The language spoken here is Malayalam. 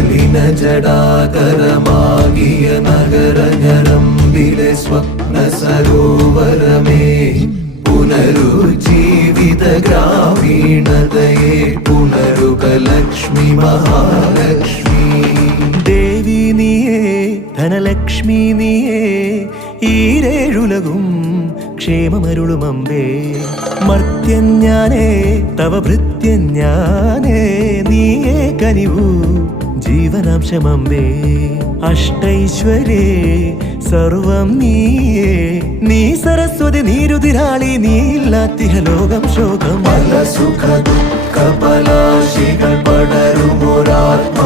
മലിന ജടാകരമാകിയ നഗരഞരമ്പിലെ സ്വപ്ന സരോവരമേ പുനരുജ്ജീവിത ഗ്രാമീണതയെ പുനരുക ലക്ഷ്മി മഹാലക്ഷ്മി ദേവി നീയേ ധനലക്ഷ്മി നീയേ ഈരേഴുലകും ക്ഷേമമരുളുമമ്പേ മർത്യൻ ഞാനേ തവ ഭൃത്യൻ ഞാനേ നീയേ കനിവു ജീവനാംശമമ്പേ അഷ്ടൈശ്വര്യേ സർവം നീയേ നീ സരസ്വതി നീരുതിരാളി നീ ഇല്ലാത്തിഹ ലോകം ശോകം പല സുഖ ദുഃഖ പലാശികൾ പടരുമൊരാത്മ